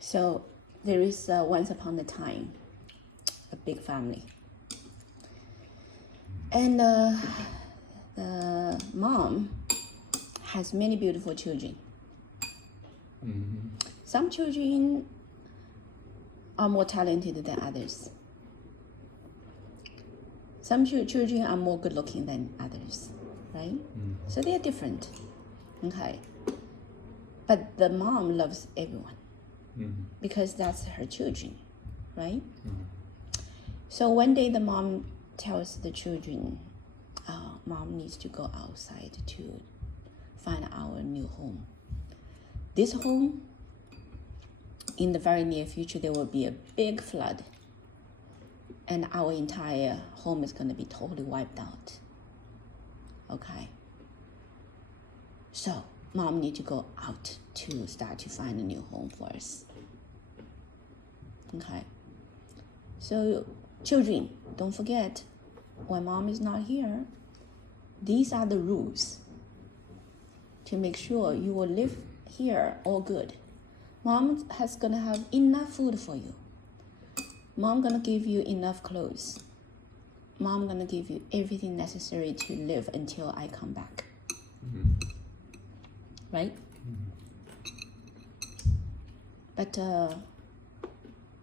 So there is once upon a time a big family, and the mom has many beautiful children. Some children are more talented than others. Some children are more good looking than others, right? So they are different. Okay. But the mom loves everyone because that's her children, right? So one day the mom tells the children, mom needs to go outside to find our new home. This home, in the very near future, there will be a big flood and our entire home is going to be totally wiped out. Okay. So mom needs to go out to start to find a new home for us. Okay. So children, don't forget, when mom is not here, these are the rules to make sure you will live here all good. Mom has gonna have enough food for you. Mom gonna give you enough clothes. Mom gonna give you everything necessary to live until I come back. Right? But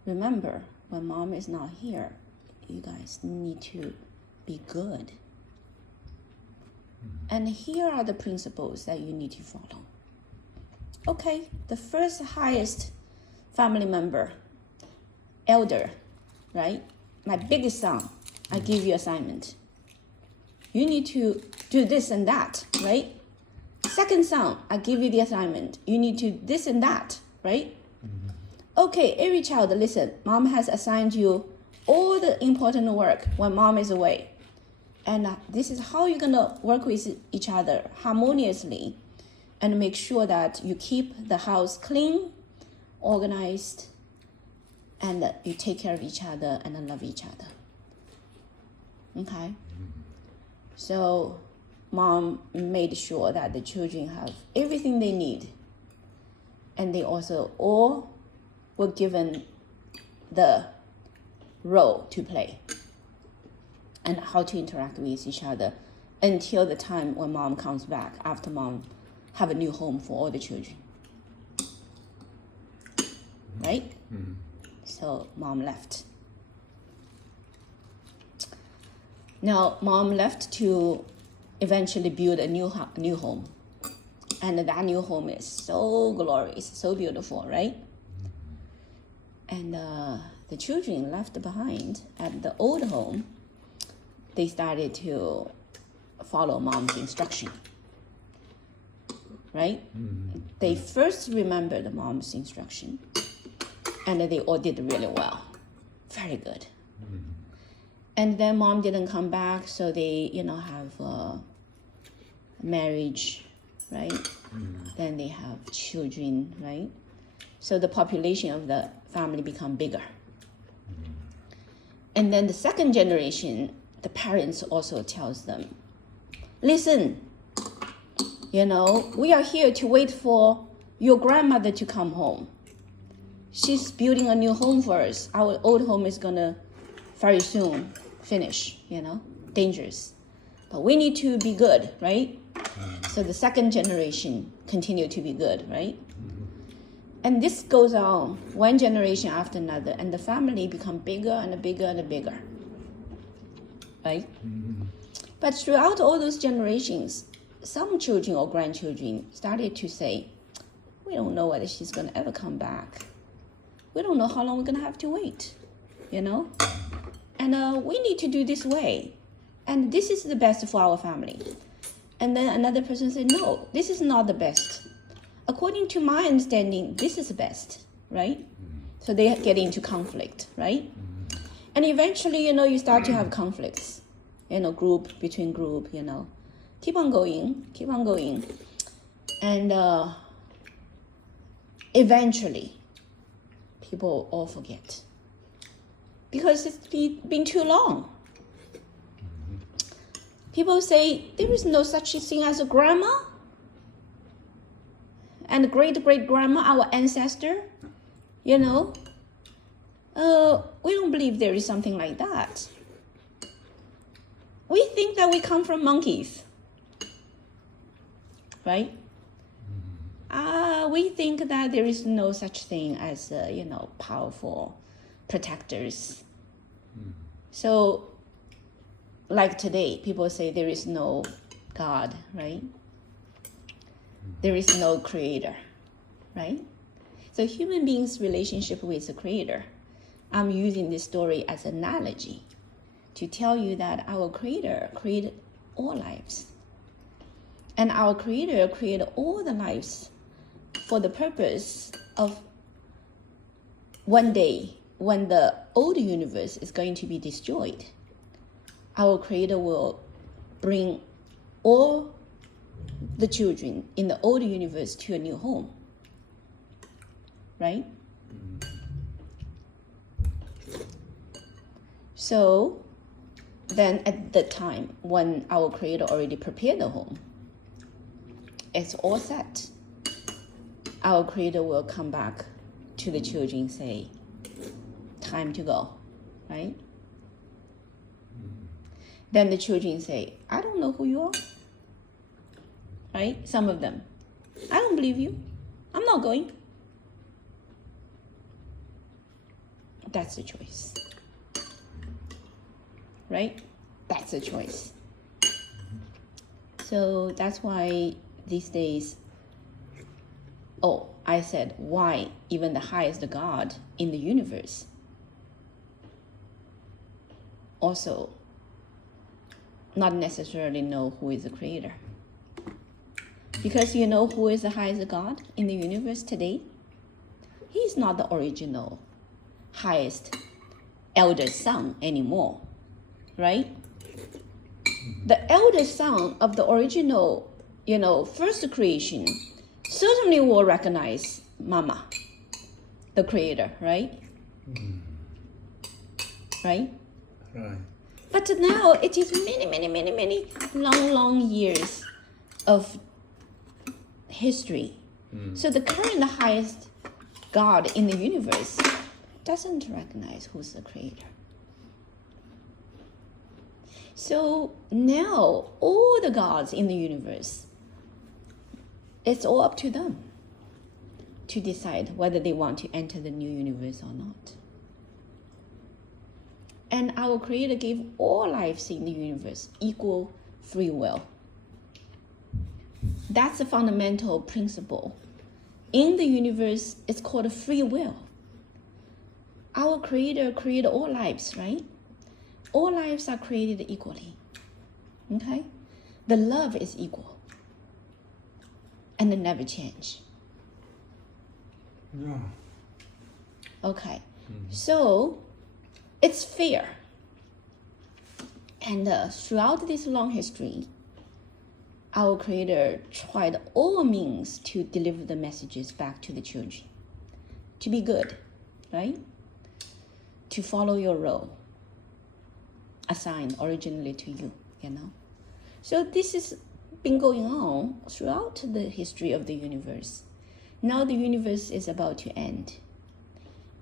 remember, when mom is not here, you guys need to be good. And here are the principles that you need to follow. Okay, the first highest family member, elder, right? My biggest son, I give you assignment. You need to do this and that, right? Second son, I give you the assignment. You need to this and that, right? Okay, every child, listen, mom has assigned you all the important work when mom is away. And this is how you're gonna work with each other harmoniously and make sure that you keep the house clean, organized, and you take care of each other and love each other. Okay? So mom made sure that the children have everything they need. And they also all were given the role to play and how to interact with each other until the time when mom comes back, after mom have a new home for all the children. Right? So mom left. Now mom left to eventually build a new home. And that new home is so glorious, so beautiful, right? And the children left behind at the old home, they started to follow mom's instruction, right? They first remembered mom's instruction, and they all did really well, very good. And then mom didn't come back, so they, have marriage, right? Then they have children, right? So the population of the family become bigger. And then the second generation, the parents also tells them, listen, we are here to wait for your grandmother to come home. She's building a new home for us. Our old home is gonna very soon finish, dangerous. But we need to be good, right? So the second generation continue to be good, right? And this goes on one generation after another, and the family become bigger and bigger and bigger, right? But throughout all those generations, some children or grandchildren started to say, we don't know whether she's going to ever come back. We don't know how long we're going to have to wait, And we need to do this way. And this is the best for our family. And then another person said, no, this is not the best. According to my understanding, this is the best, right? So they get into conflict, right? And eventually, you start to have conflicts, group between group, Keep on going. And eventually, people all forget. Because it's been too long. People say, there is no such thing as a grandma. And great-great-grandma, our ancestor, You know, we don't believe there is something like that. We think that we come from monkeys, right? We think that there is no such thing as, powerful protectors. So, like today, people say there is no God, right? There is no creator, right? So human beings' relationship with the creator, I'm using this story as an analogy to tell you that our creator created all lives. And our creator created all the lives for the purpose of one day when the old universe is going to be destroyed, our creator will bring all the children in the old universe to a new home, right? So then at the time when our creator already prepared the home, it's all set. Our creator will come back to the children and say, time to go, right? Then the children say, I don't know who you are, right? Some of them, I don't believe you. I'm not going. That's the choice, right? That's a choice. So that's why these days, I said, why even the highest God in the universe also not necessarily know who is the creator. Because you know who is the highest God in the universe today? He's not the original highest elder son anymore, right? The elder son of the original, first creation certainly will recognize Mama, the creator, right? Right? Right. But now it is many long years of history. So the current highest God in the universe doesn't recognize who's the creator. So now all the gods in the universe, it's all up to them to decide whether they want to enter the new universe or not. And our creator gave all lives in the universe equal free will. That's a fundamental principle. In the universe, it's called free will. Our creator created all lives, right? All lives are created equally. Okay? The love is equal. And it never change. Yeah. Okay. So it's fair. And throughout this long history, our creator tried all means to deliver the messages back to the children. To be good, right? To follow your role assigned originally to you, So this has been going on throughout the history of the universe. Now the universe is about to end.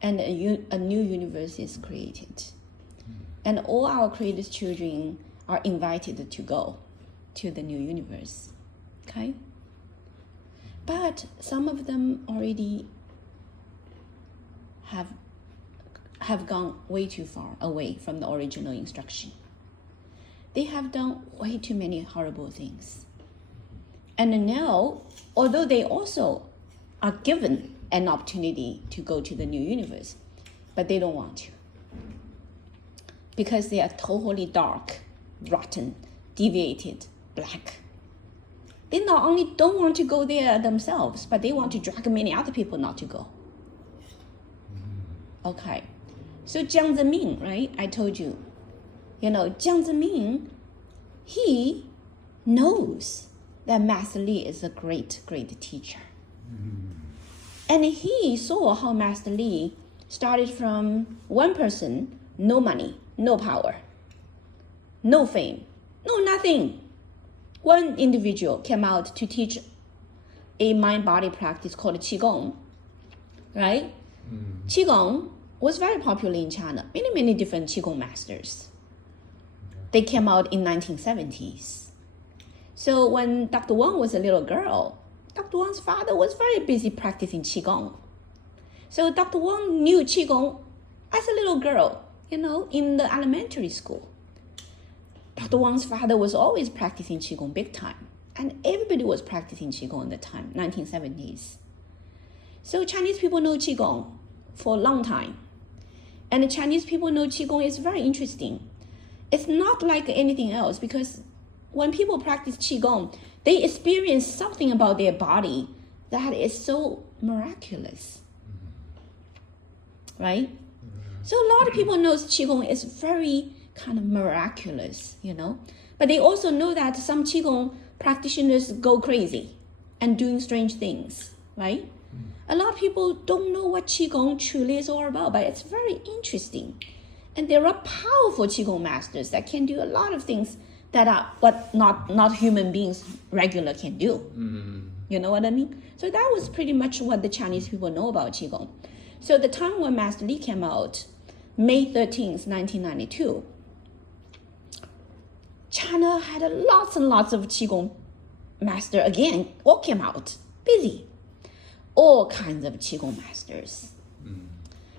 And a new universe is created. And all our created children are invited to go to the new universe. Okay? But some of them already have gone way too far away from the original instruction. They have done way too many horrible things. And now, although they also are given an opportunity to go to the new universe, but they don't want to. Because they are totally dark, rotten, deviated, black. They not only don't want to go there themselves, but they want to drag many other people not to go. Okay. So Jiang Zemin, right? I told you. Jiang Zemin, he knows that Master Li is a great, great teacher. And he saw how Master Li started from one person, no money, no power, no fame, no nothing. One individual came out to teach a mind-body practice called Qigong, right? Qigong was very popular in China. Many different Qigong masters. They came out in 1970s. So when Dr. Wang was a little girl, Dr. Wang's father was very busy practicing Qigong. So Dr. Wang knew Qigong as a little girl, in the elementary school. Dr. Wang's father was always practicing Qigong big time. And everybody was practicing Qigong at the time, 1970s. So Chinese people know Qigong for a long time. And the Chinese people know Qigong is very interesting. It's not like anything else because when people practice Qigong, they experience something about their body that is so miraculous. Right? So a lot of people know Qigong is very kind of miraculous, But they also know that some Qigong practitioners go crazy and doing strange things, right? A lot of people don't know what Qigong truly is all about, but it's very interesting. And there are powerful Qigong masters that can do a lot of things that are what not human beings regular can do. You know what I mean? So that was pretty much what the Chinese people know about Qigong. So the time when Master Li came out, May 13th, 1992, China had lots and lots of Qigong master again, all came out, busy. All kinds of Qigong masters.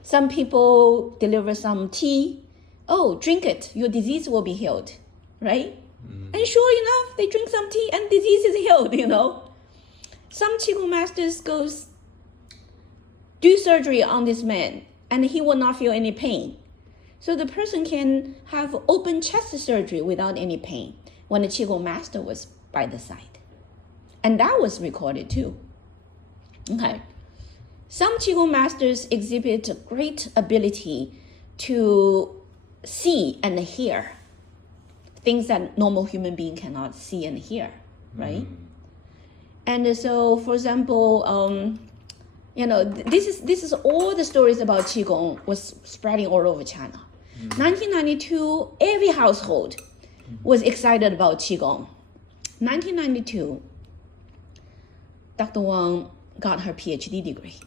Some people deliver some tea. Oh, drink it, your disease will be healed, right? And sure enough, they drink some tea and disease is healed, Some Qigong masters goes, do surgery on this man and he will not feel any pain. So the person can have open chest surgery without any pain when the Qigong master was by the side. And that was recorded too. Okay. Some Qigong masters exhibit great ability to see and hear things that normal human being cannot see and hear, right? And so, for example, this is all the stories about Qigong was spreading all over China. 1992, every household was excited about Qigong. 1992, Dr. Wang got her PhD degree.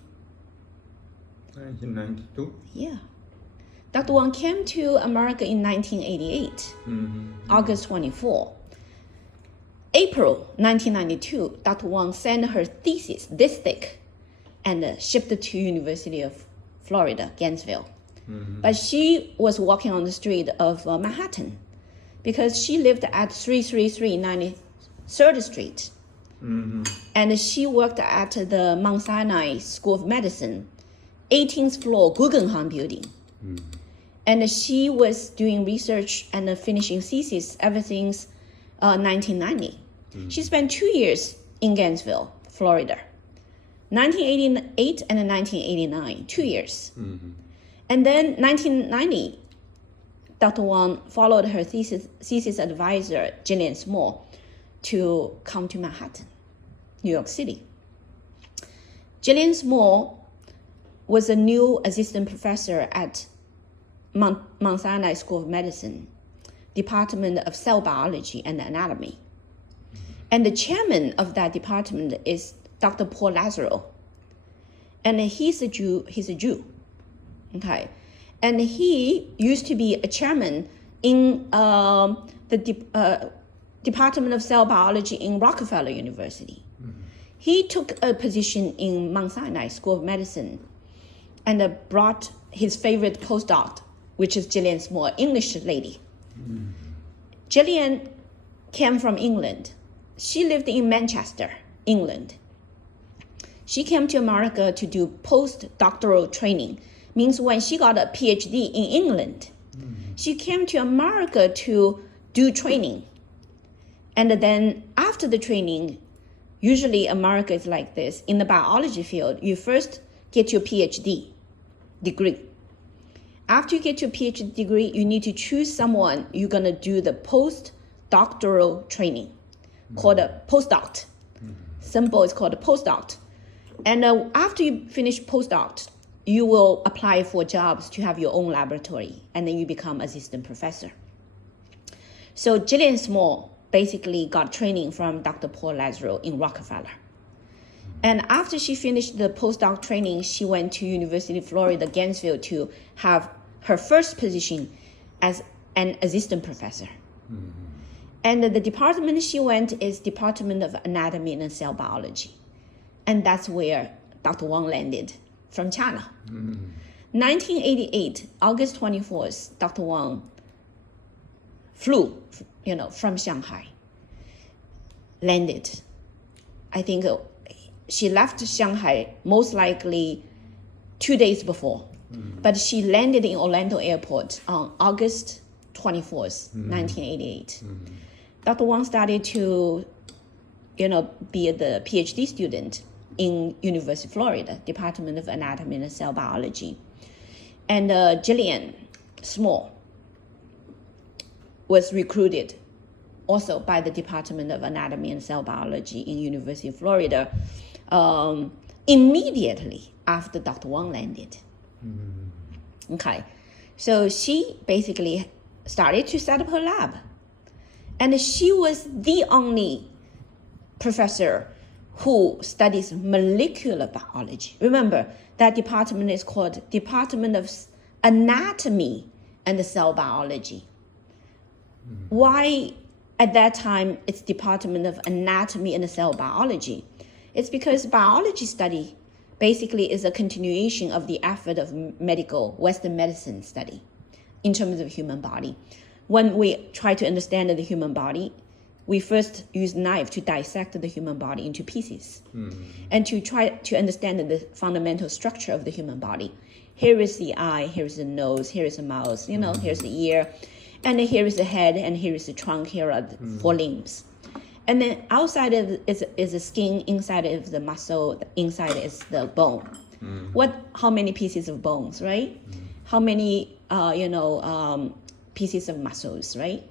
1992? Yeah. Dr. Wang came to America in 1988, August 24. April 1992, Dr. Wang sent her thesis, this thick, and shipped it to University of Florida, Gainesville. But she was walking on the street of Manhattan because she lived at 333 93rd Street. And she worked at the Mount Sinai School of Medicine, 18th floor Guggenheim building. And she was doing research and finishing thesis ever since 1990. She spent 2 years in Gainesville, Florida. 1988 and 1989, 2 years. And then 1990, Dr. Wang followed her thesis advisor, Jillian Small, to come to Manhattan, New York City. Jillian Small was a new assistant professor at Mount Sinai School of Medicine, Department of Cell Biology and Anatomy. And the chairman of that department is Dr. Paul Lazaro. And he's a Jew. Okay. And he used to be a chairman in the Department of Cell Biology in Rockefeller University. He took a position in Mount Sinai School of Medicine and brought his favorite postdoc, which is Jillian Small, English lady. Jillian came from England. She lived in Manchester, England. She came to America to do postdoctoral training. Means when she got a PhD in England, she came to America to do training. And then after the training, usually America is like this. In the biology field, you first get your PhD degree. After you get your PhD degree, you need to choose someone you're going to do the postdoctoral training, called a postdoc. Simple is called a postdoc. And after you finish postdoc, you will apply for jobs to have your own laboratory, and then you become assistant professor. So Jillian Small basically got training from Dr. Paul Lazaro in Rockefeller. And after she finished the postdoc training, she went to University of Florida, Gainesville, to have her first position as an assistant professor. And the department she went is Department of Anatomy and Cell Biology. And that's where Dr. Wang landed from China. 1988, August 24th, Dr. Wang flew, from Shanghai, landed. I think she left Shanghai most likely 2 days before, but she landed in Orlando Airport on August 24th, 1988. Dr. Wang started to, be the PhD student in University of Florida, Department of Anatomy and Cell Biology. And Jillian Small was recruited also by the Department of Anatomy and Cell Biology in University of Florida immediately after Dr. Wang landed. Okay, so she basically started to set up her lab. And she was the only professor who studies molecular biology. Remember, that department is called Department of Anatomy and Cell Biology. Why at that time it's Department of Anatomy and Cell Biology? It's because biology study basically is a continuation of the effort of Western medicine study in terms of human body. When we try to understand the human body, we first use knife to dissect the human body into pieces and to try to understand the fundamental structure of the human body. Here is the eye, here is the nose, here is the mouth, here's the ear, and then here is the head, and here is the trunk, here are the 4 limbs. And then outside of is the skin, inside is the muscle, inside is the bone. How many pieces of bones, right? How many, pieces of muscles, right?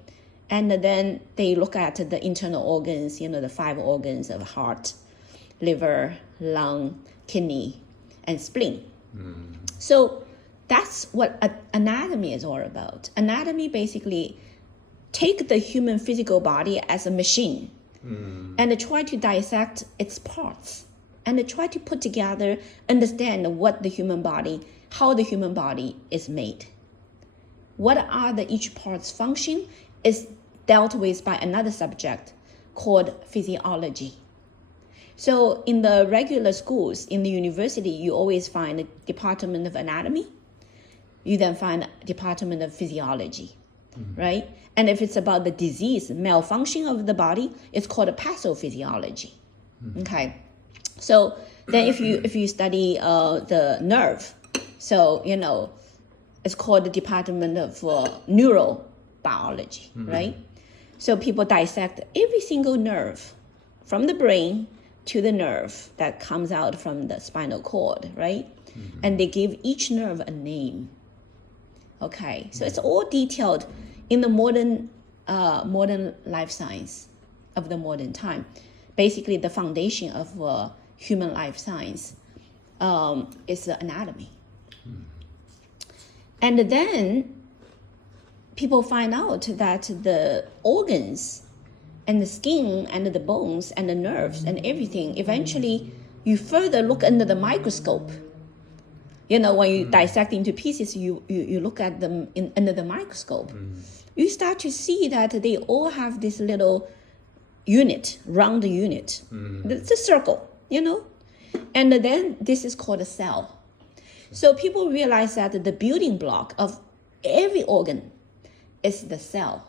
And then they look at the internal organs, the 5 organs of heart, liver, lung, kidney, and spleen. So that's what anatomy is all about. Anatomy basically take the human physical body as a machine and try to dissect its parts and try to put together, understand how the human body is made. What are each part's function is dealt with by another subject called physiology. So in the regular schools, in the university, you always find a Department of Anatomy. You then find a Department of Physiology, right? And if it's about the disease, malfunction of the body, it's called a pathophysiology. Okay. So then if you study the nerve, so, it's called the Department of Neurobiology, right? So people dissect every single nerve from the brain to the nerve that comes out from the spinal cord, right? And they give each nerve a name. Okay, so it's all detailed in the modern life science of the modern time. Basically, the foundation of human life science is the anatomy. And then people find out that the organs and the skin and the bones and the nerves and everything, eventually you further look under the microscope. When you dissect into pieces, you look at them under the microscope. You start to see that they all have this little round unit. It's a circle, And then this is called a cell. So people realize that the building block of every organ is the cell.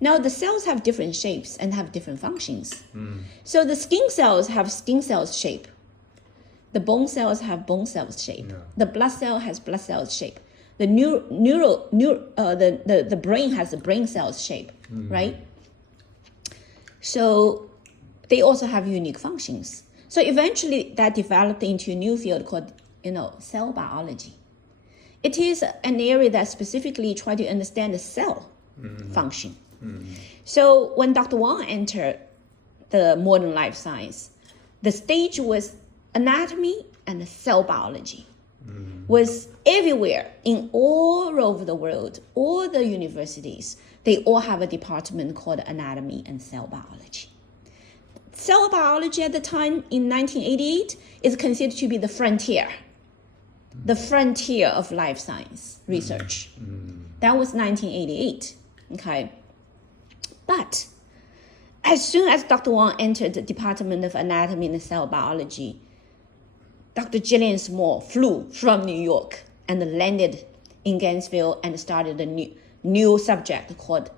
Now the cells have different shapes and have different functions. So the skin cells have skin cells shape. The bone cells have bone cells shape. Yeah. The blood cell has blood cells shape. The the brain has the brain cells shape, right? So they also have unique functions. So eventually that developed into a new field called, cell biology. It is an area that specifically tries to understand the cell function. So when Dr. Wang entered the modern life science, the stage was anatomy and cell biology. Was everywhere in all over the world, all the universities, they all have a department called anatomy and cell biology. cell biology at the time in 1988 is considered to be the frontier of life science research. That was 1988, okay? But as soon as Dr. Wang entered the Department of Anatomy and Cell Biology, Dr. Gillian Small flew from New York and landed in Gainesville and started a new subject called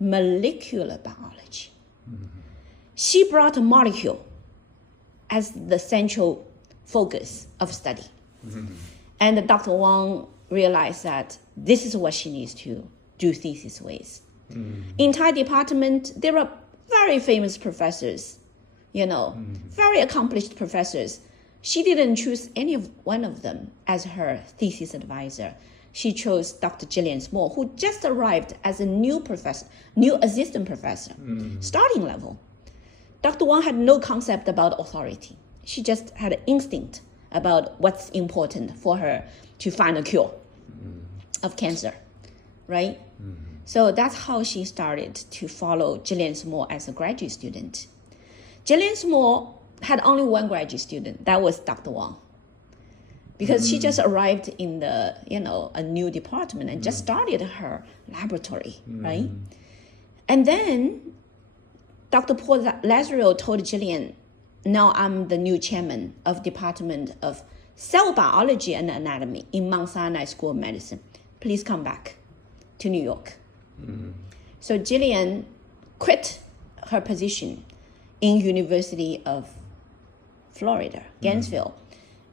molecular biology. She brought a molecule as the central focus of study. And Dr. Wang realized that this is what she needs to do thesis with. Entire department, there are very famous professors, very accomplished professors. She didn't choose any of one of them as her thesis advisor. She chose Dr. Gillian Small, who just arrived as a new assistant professor, starting level. Dr. Wang had no concept about authority. She just had an instinct about what's important for her to find a cure of cancer, right? So that's how she started to follow Gillian Small as a graduate student. Gillian Small had only one graduate student. That was Dr. Wang. Because she just arrived in the, a new department and just started her laboratory, right? And then Dr. Paul Lazario told Gillian, now I'm the new chairman of Department of Cell Biology and Anatomy in Mount Sinai School of Medicine. Please come back to New York. So Gillian quit her position in University of Florida, Gainesville,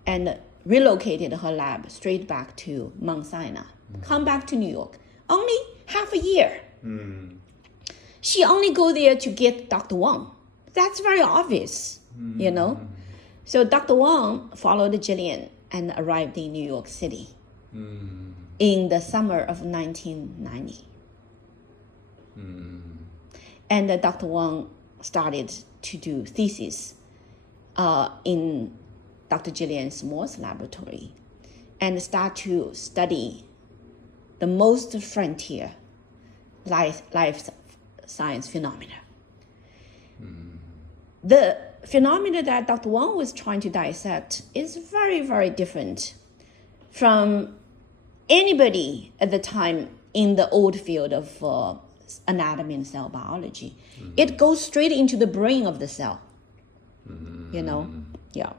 and relocated her lab straight back to Mount Sinai. Come back to New York. Only half a year. She only go there to get Dr. Wang. That's very obvious, So Dr. Wang followed Gillian and arrived in New York City in the summer of 1990. And Dr. Wang started to do thesis in Dr. Gillian Small's laboratory and start to study the most frontier life science phenomena. The phenomena that Dr. Wang was trying to dissect is very, very different from anybody at the time in the old field of anatomy and cell biology. It goes straight into the brain of the cell, Yeah.